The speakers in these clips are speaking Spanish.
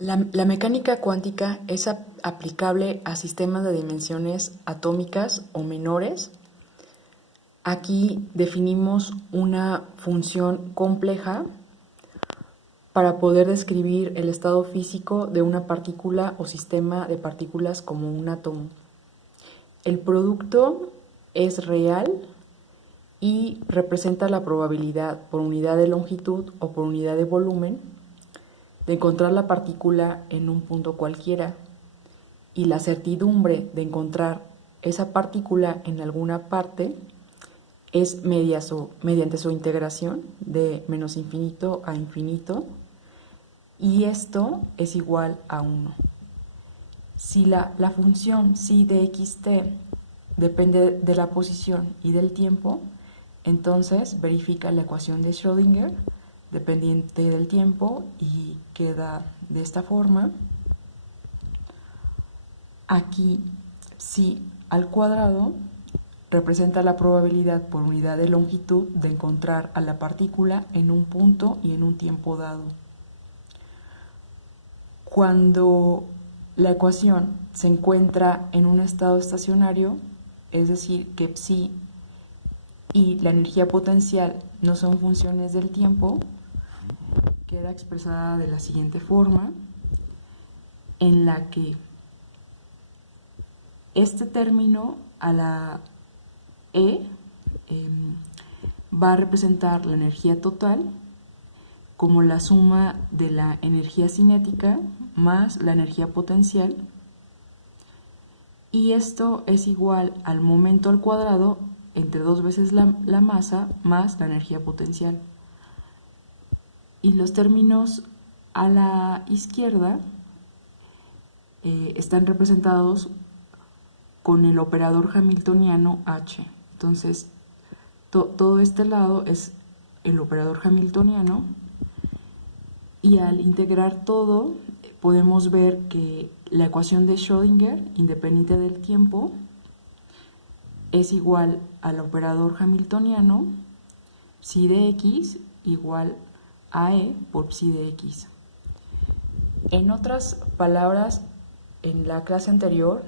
La mecánica cuántica es aplicable a sistemas de dimensiones atómicas o menores. Aquí definimos una función compleja para poder describir el estado físico de una partícula o sistema de partículas como un átomo. El producto es real y representa la probabilidad por unidad de longitud o por unidad de volumen de encontrar la partícula en un punto cualquiera, y la certidumbre de encontrar esa partícula en alguna parte es mediante su integración de menos infinito a infinito, y esto es igual a 1. Si la función psi de xt depende de la posición y del tiempo, entonces verifica la ecuación de Schrödinger dependiente del tiempo y queda de esta forma. Aquí psi al cuadrado representa la probabilidad por unidad de longitud de encontrar a la partícula en un punto y en un tiempo dado. Cuando la ecuación se encuentra en un estado estacionario, es decir, que psi y la energía potencial no son funciones del tiempo, queda expresada de la siguiente forma, en la que este término a la va a representar la energía total como la suma de la energía cinética más la energía potencial, y esto es igual al momento al cuadrado entre 2 veces la masa más la energía potencial. Y los términos a la izquierda están representados con el operador hamiltoniano H. Entonces, todo este lado es el operador hamiltoniano, y al integrar todo podemos ver que la ecuación de Schrödinger, independiente del tiempo, es igual al operador hamiltoniano psi de x igual a e por psi de x. En otras palabras, en la clase anterior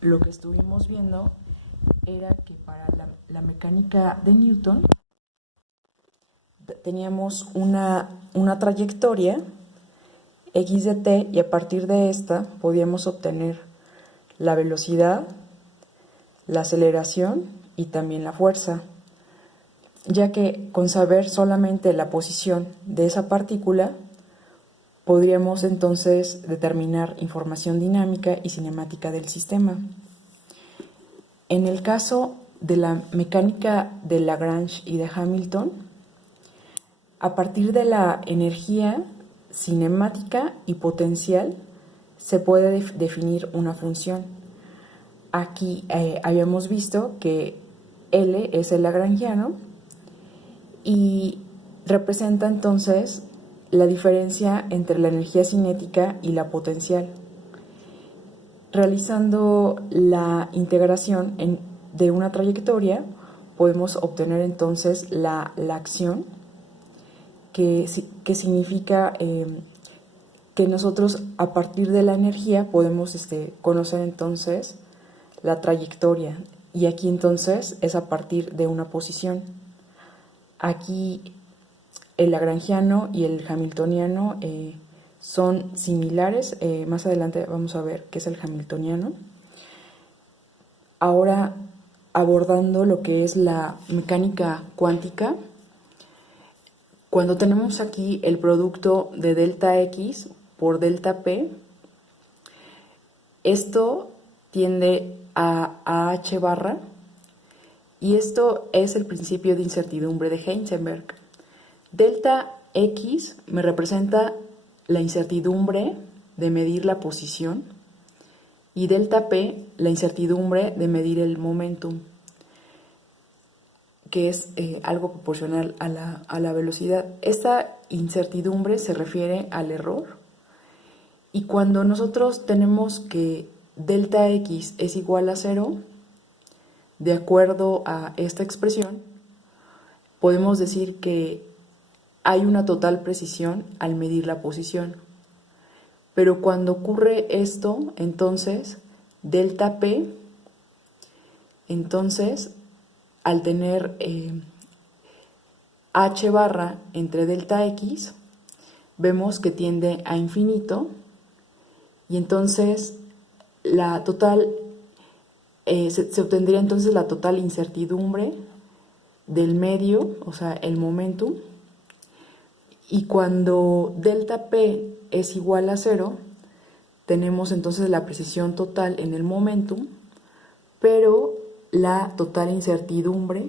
lo que estuvimos viendo era que para la mecánica de Newton teníamos una trayectoria x de t, y a partir de esta podíamos obtener la velocidad, la aceleración y también la fuerza, ya que con saber solamente la posición de esa partícula podríamos entonces determinar información dinámica y cinemática del sistema. En el caso de la mecánica de Lagrange y de Hamilton, a partir de la energía cinemática y potencial se puede definir una función. Aquí habíamos visto que L es el lagrangiano y representa entonces la diferencia entre la energía cinética y la potencial. Realizando la integración de una trayectoria, podemos obtener entonces la acción, que significa que nosotros a partir de la energía podemos conocer entonces la trayectoria, y aquí entonces es a partir de una posición. Aquí el lagrangiano y el hamiltoniano son similares. Más adelante vamos a ver qué es el hamiltoniano. Ahora, abordando lo que es la mecánica cuántica, cuando tenemos aquí el producto de delta x por delta p, esto tiende a h barra, y esto es el principio de incertidumbre de Heisenberg. Delta x me representa la incertidumbre de medir la posición, y delta p la incertidumbre de medir el momentum, que es algo proporcional a la velocidad. Esta incertidumbre se refiere al error, y cuando nosotros tenemos que delta x es igual a 0, de acuerdo a esta expresión, podemos decir que hay una total precisión al medir la posición. Pero cuando ocurre esto, entonces, delta P, entonces, al tener H barra entre delta X, vemos que tiende a infinito, y entonces la total, se obtendría entonces la total incertidumbre del medio, o sea, el momentum, y cuando delta P es igual a 0, tenemos entonces la precisión total en el momentum, pero la total incertidumbre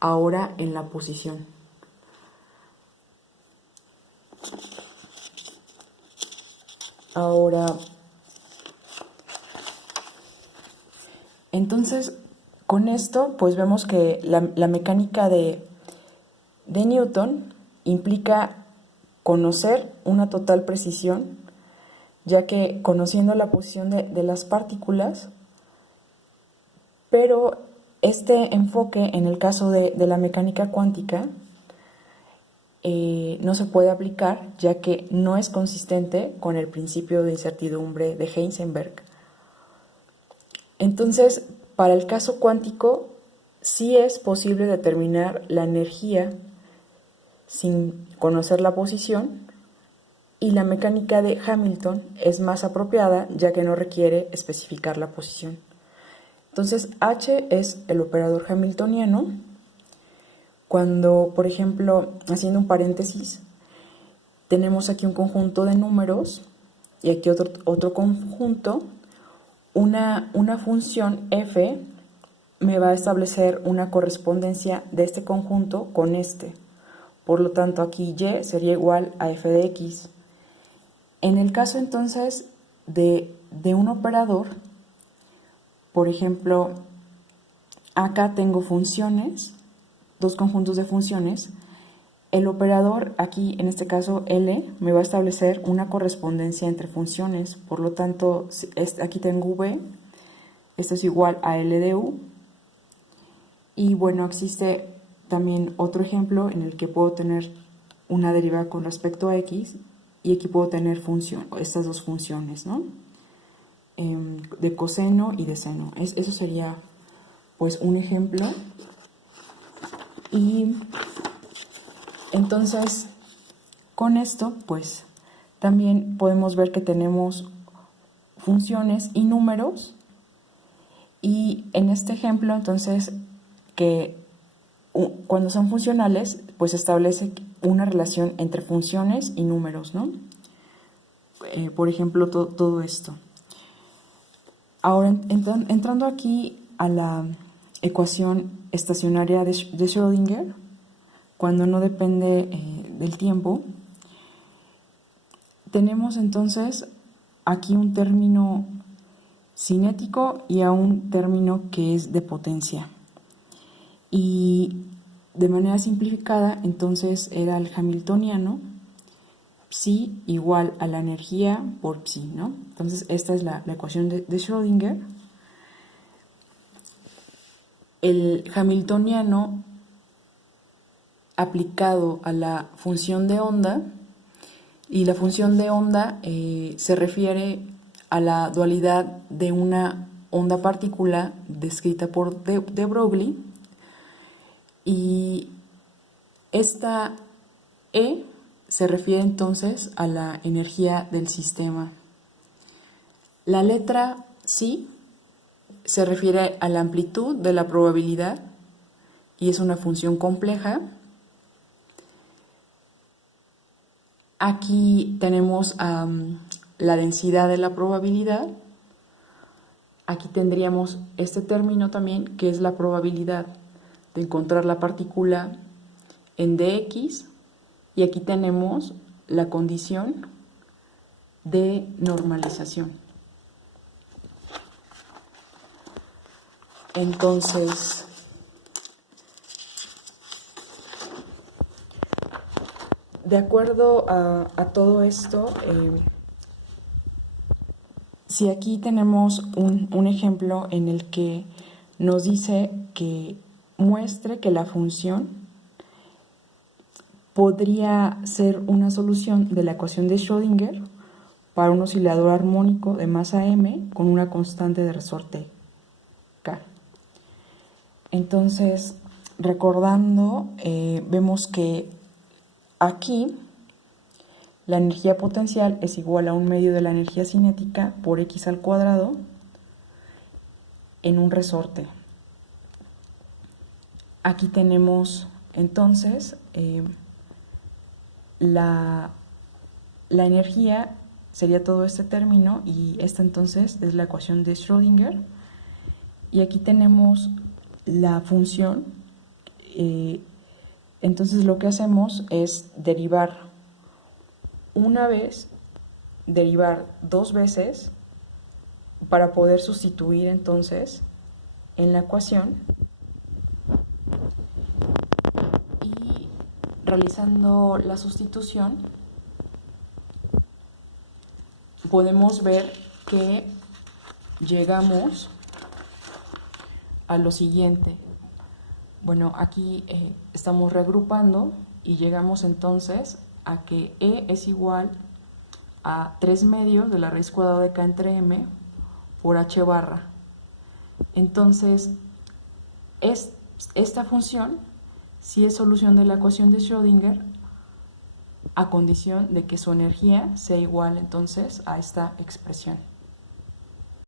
ahora en la posición. Ahora, entonces, con esto, pues vemos que la mecánica de Newton implica conocer una total precisión, ya que conociendo la posición de las partículas, pero este enfoque en el caso de la mecánica cuántica no se puede aplicar, ya que no es consistente con el principio de incertidumbre de Heisenberg. Entonces, para el caso cuántico, sí es posible determinar la energía sin conocer la posición, y la mecánica de Hamilton es más apropiada, ya que no requiere especificar la posición. Entonces, H es el operador hamiltoniano. Cuando, por ejemplo, haciendo un paréntesis, tenemos aquí un conjunto de números y aquí otro conjunto, una función f me va a establecer una correspondencia de este conjunto con este. Por lo tanto, aquí y sería igual a f de x. En el caso entonces de un operador, por ejemplo, acá tengo funciones, dos conjuntos de funciones. El operador aquí, en este caso L, me va a establecer una correspondencia entre funciones. Por lo tanto, aquí tengo V, esto es igual a L de U. Y bueno, existe también otro ejemplo en el que puedo tener una derivada con respecto a X, y aquí puedo tener estas dos funciones, ¿no? De coseno y de seno. Eso sería, pues, un ejemplo. Y entonces, con esto, pues, también podemos ver que tenemos funciones y números. Y en este ejemplo, entonces, que cuando son funcionales, pues establece una relación entre funciones y números, ¿no? Por ejemplo, todo esto. Ahora, entrando aquí a la ecuación estacionaria de Schrödinger, cuando no depende del tiempo, tenemos entonces aquí un término cinético y a un término que es de potencia. Y de manera simplificada, entonces era el hamiltoniano, psi igual a la energía por psi, ¿no? Entonces esta es la ecuación de Schrödinger. El hamiltoniano aplicado a la función de onda, y la función de onda se refiere a la dualidad de una onda-partícula descrita por de Broglie, y esta E se refiere entonces a la energía del sistema. La letra psi se refiere a la amplitud de la probabilidad y es una función compleja. Aquí tenemos la densidad de la probabilidad. Aquí tendríamos este término también, que es la probabilidad de encontrar la partícula en dx, y aquí tenemos la condición de normalización. Entonces, de acuerdo a todo esto, si aquí tenemos un ejemplo en el que nos dice que muestre que la función podría ser una solución de la ecuación de Schrödinger, para un oscilador armónico de masa m con una constante de resorte k. Entonces, recordando, vemos que aquí la energía potencial es igual a 1/2 de la energía cinética por x al cuadrado en un resorte. Aquí tenemos entonces la energía sería todo este término, y esta entonces es la ecuación de Schrödinger. Y aquí tenemos la función. Entonces lo que hacemos es derivar una vez, derivar 2 veces, para poder sustituir entonces en la ecuación, y realizando la sustitución podemos ver que llegamos a lo siguiente. Bueno, aquí estamos reagrupando y llegamos entonces a que E es igual a 3/2 de la raíz cuadrada de K entre M por H barra. Entonces, esta función sí es solución de la ecuación de Schrödinger, a condición de que su energía sea igual entonces a esta expresión.